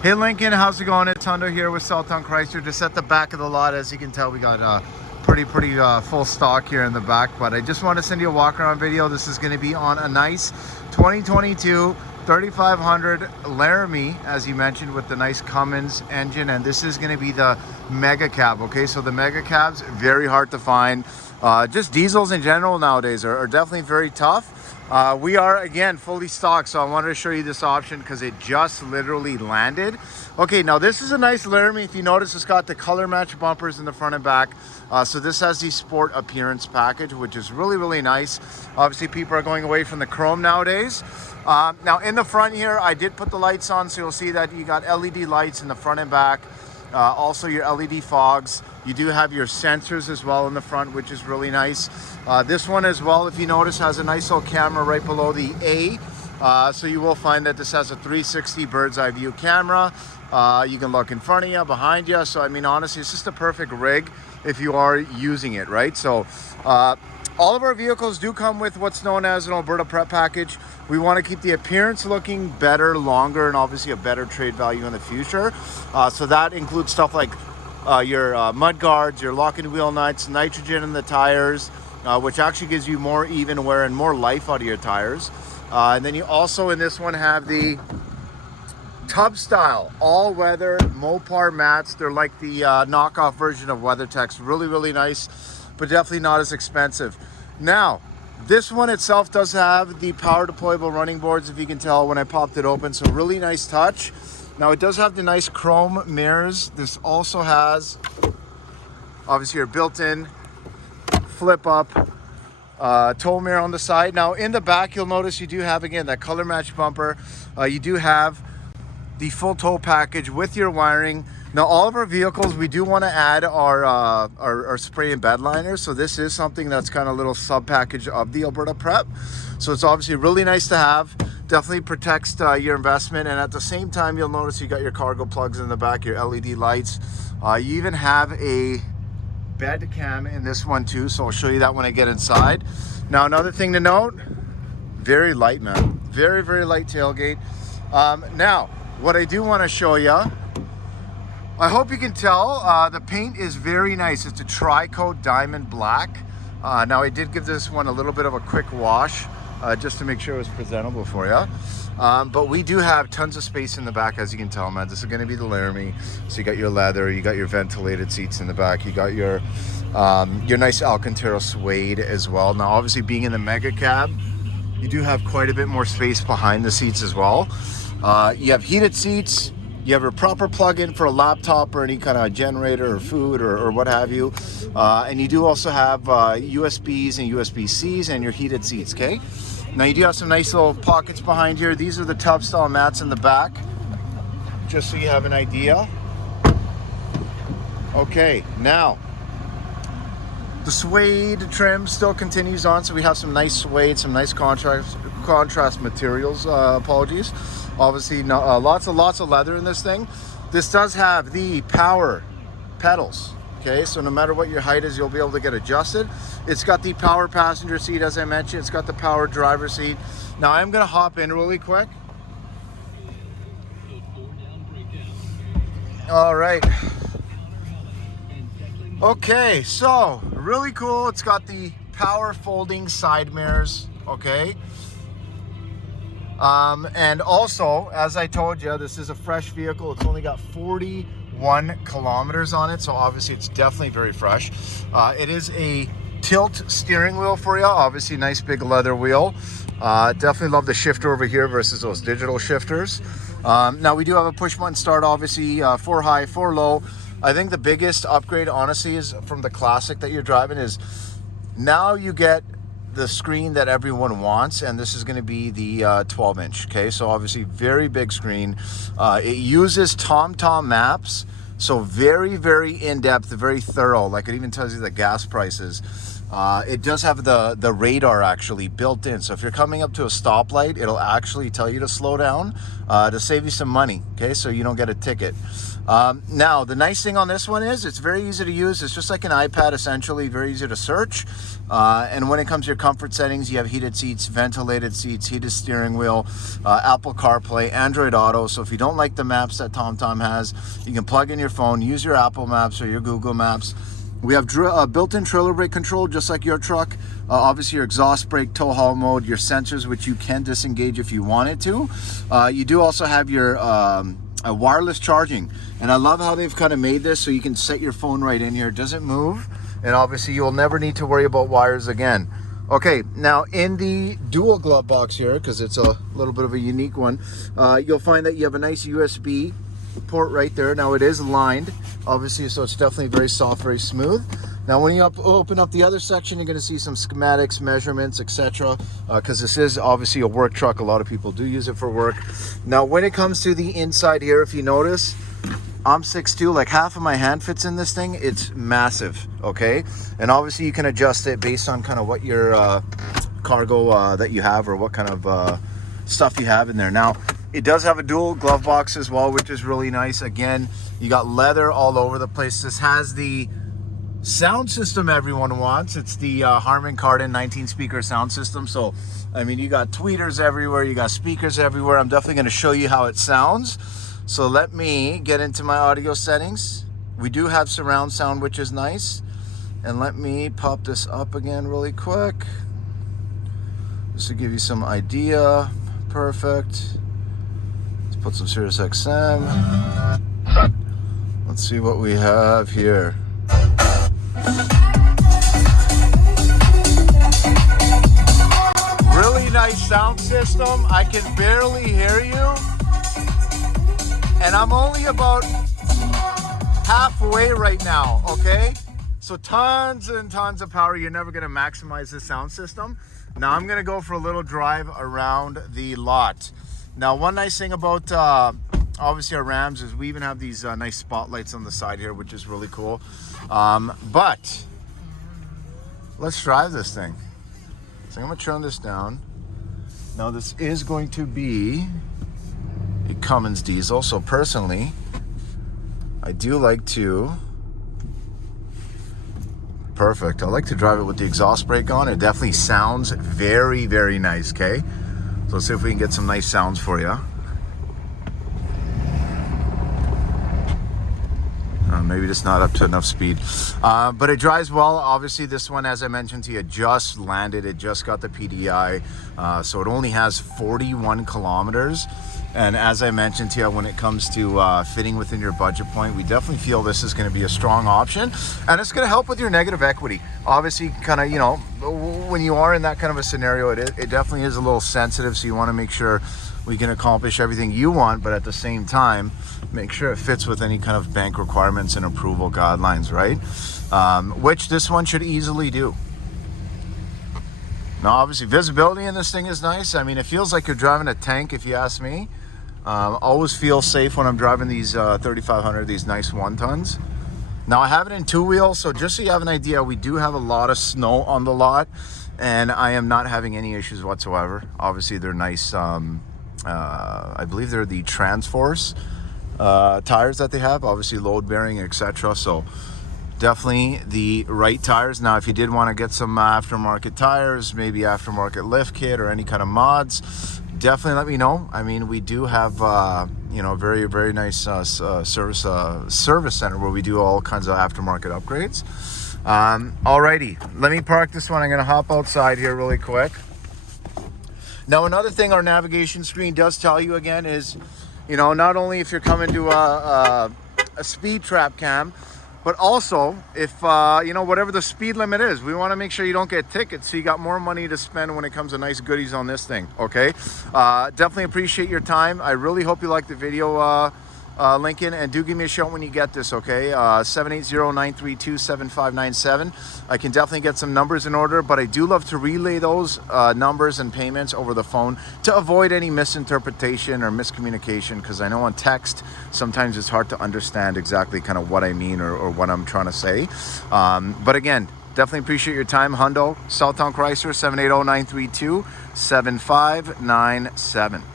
Hey Lincoln, how's it going? It's Hundo here with Southtown Chrysler. Just at the back of the lot, as you can tell, we got pretty full stock here in the back. But I just want to send you a walk around video. This is going to be on a nice 2022 3500 Laramie, as you mentioned, with the nice Cummins engine, and this is going to be the mega cab. Okay, so the mega cabs, very hard to find. Just diesels in general nowadays are definitely very tough. We are again fully stocked, so I wanted to show you this option because it just literally landed. Okay, now this is a nice Laramie. If you notice, it's got the color match bumpers in the front and back. So this has the sport appearance package, which is really nice. Obviously, people are going away from the chrome nowadays. Now in the front here, I did put the lights on, so you'll see that you got LED lights in the front and back. Also your LED fogs. You do have your sensors as well in the front, which is really nice. This one as well, if you notice, has a nice little camera right below the A. So you will find that this has a 360 bird's eye view camera. You can look in front of you, behind you. So I mean, honestly, it's just a perfect rig if you are using it, right? So all of our vehicles do come with what's known as an Alberta Prep package. We want to keep the appearance looking better, longer, and obviously a better trade value in the future. So that includes stuff like your mud guards, your lock and wheel nuts, nitrogen in the tires, which actually gives you more even wear and more life out of your tires. And then you also in this one have the tub style all-weather Mopar mats. They're like the knockoff version of WeatherTech's. Really nice, but definitely not as expensive. Now this one itself does have the power deployable running boards, if you can tell when I popped it open, so really nice touch. Now it does have the nice chrome mirrors. This also has obviously your built-in flip up tow mirror on the side. Now in the back, you'll notice you do have again that color match bumper. You do have the full tow package with your wiring. Now all of our vehicles, we do want to add our spray and bed liners. So this is something that's kind of a little sub package of the Alberta Prep. So it's obviously really nice to have. Definitely protects your investment, and at the same time, you'll notice you got your cargo plugs in the back, your LED lights. You even have a bed cam in this one too, so I'll show you that when I get inside. Now another thing to note, very light, man. Very light tailgate. Now what I do want to show you, I hope you can tell, the paint is very nice. It's a tri-coat diamond black. Now I did give this one a little bit of a quick wash just to make sure it was presentable for you. But we do have tons of space in the back, as you can tell, man. This is going to be the Laramie. So you got your leather, you got your ventilated seats in the back, you got your nice Alcantara suede as well. Now obviously being in the mega cab, you do have quite a bit more space behind the seats as well. You have heated seats. You have a proper plug-in for a laptop or any kind of generator or food or what have you. And you do also have USBs and USB-Cs and your heated seats, okay? Now you do have some nice little pockets behind here. These are the tub style mats in the back, just so you have an idea. Okay, now the suede trim still continues on, so we have some nice suede, some nice contrast materials, apologies. Obviously lots of leather in this thing. This does have the power pedals, okay, so no matter what your height is, you'll be able to get adjusted. It's got the power passenger seat, as I mentioned. It's got the power driver seat. Now I'm gonna hop in really quick. All right. Okay, so really cool. It's got the power folding side mirrors, okay? And also, as I told you, this is a fresh vehicle. It's only got 41 kilometers on it, so obviously it's definitely very fresh. It is a tilt steering wheel for you. Obviously, nice big leather wheel. Definitely love the shifter over here versus those digital shifters. Now we do have a push button start, obviously, 4 high, 4 low. I think the biggest upgrade, honestly, is from the Classic that you're driving is now you get the screen that everyone wants, and this is going to be the 12-inch, okay? So obviously very big screen. It uses TomTom maps, so very in-depth, very thorough. Like it even tells you the gas prices. It does have the radar actually built in. So if you're coming up to a stoplight, it'll actually tell you to slow down to save you some money, okay? So you don't get a ticket. Now, the nice thing on this one is it's very easy to use. It's just like an iPad, essentially, very easy to search. And when it comes to your comfort settings, you have heated seats, ventilated seats, heated steering wheel, Apple CarPlay, Android Auto. So if you don't like the maps that TomTom has, you can plug in your phone, use your Apple Maps or your Google Maps. We have built-in trailer brake control, just like your truck. Obviously, your exhaust brake, tow haul mode, your sensors, which you can disengage if you wanted to. You do also have your wireless charging. And I love how they've kind of made this so you can set your phone right in here. It doesn't move. And obviously, you'll never need to worry about wires again. Okay, now in the dual glove box here, because it's a little bit of a unique one, you'll find that you have a nice USB port right there. Now it is lined, obviously, so it's definitely very soft, very smooth. Now when you open up the other section, you're going to see some schematics, measurements, etc. Because this is obviously a work truck. A lot of people do use it for work. Now when it comes to the inside here, if you notice, I'm 6'2", like half of my hand fits in this thing. It's massive, okay? And obviously you can adjust it based on kind of what your cargo that you have or what kind of stuff you have in there. Now it does have a dual glove box as well, which is really nice. Again, you got leather all over the place. This has the sound system everyone wants. It's the Harman Kardon 19-speaker sound system. So, I mean, you got tweeters everywhere. You got speakers everywhere. I'm definitely going to show you how it sounds. So let me get into my audio settings. We do have surround sound, which is nice. And let me pop this up again really quick, just to give you some idea. Perfect. Put some Sirius XM. Let's see what we have here. Really nice sound system. I can barely hear you. And I'm only about halfway right now, okay? So tons and tons of power. You're never gonna maximize the sound system. Now I'm gonna go for a little drive around the lot. Now, one nice thing about obviously our Rams is we even have these nice spotlights on the side here, which is really cool. But let's drive this thing. So I'm gonna turn this down. Now this is going to be a Cummins diesel. So personally, I do like to, perfect. I like to drive it with the exhaust brake on. It definitely sounds very, very nice, okay? So let's see if we can get some nice sounds for you. Maybe just not up to enough speed. But it drives well. Obviously, this one, as I mentioned to you, just landed. It just got the PDI. So it only has 41 kilometers. And as I mentioned to you, when it comes to fitting within your budget point, we definitely feel this is going to be a strong option. And it's going to help with your negative equity. Obviously, kind of, you know, when you are in that kind of a scenario, it definitely is a little sensitive. So you want to make sure we can accomplish everything you want, but at the same time, make sure it fits with any kind of bank requirements and approval guidelines, right? Which this one should easily do. Now, obviously, visibility in this thing is nice. I mean, it feels like you're driving a tank, if you ask me. Always feel safe when I'm driving these 3500, these nice 1-tons. Now, I have it in 2-wheel, so just so you have an idea, we do have a lot of snow on the lot, and I am not having any issues whatsoever. Obviously, they're nice. I believe they're the Transforce tires that they have, obviously load bearing, etc. So definitely the right tires. Now, if you did want to get some aftermarket tires, maybe aftermarket lift kit or any kind of mods, definitely let me know. I mean, we do have you know, very, very nice service center where we do all kinds of aftermarket upgrades. Alrighty, let me park this one. I'm going to hop outside here really quick. Now, another thing our navigation screen does tell you again is, you know, not only if you're coming to a speed trap cam, but also if, you know, whatever the speed limit is, we want to make sure you don't get tickets, so you got more money to spend when it comes to nice goodies on this thing, okay? Definitely appreciate your time. I really hope you liked the video, Lincoln, and do give me a shout when you get this, okay? 780-932-7597. I can definitely get some numbers in order, but I do love to relay those numbers and payments over the phone to avoid any misinterpretation or miscommunication, because I know on text sometimes it's hard to understand exactly kind of what I mean or what I'm trying to say. But again, Definitely appreciate your time. Hundo, Southtown Chrysler, 780-932-7597.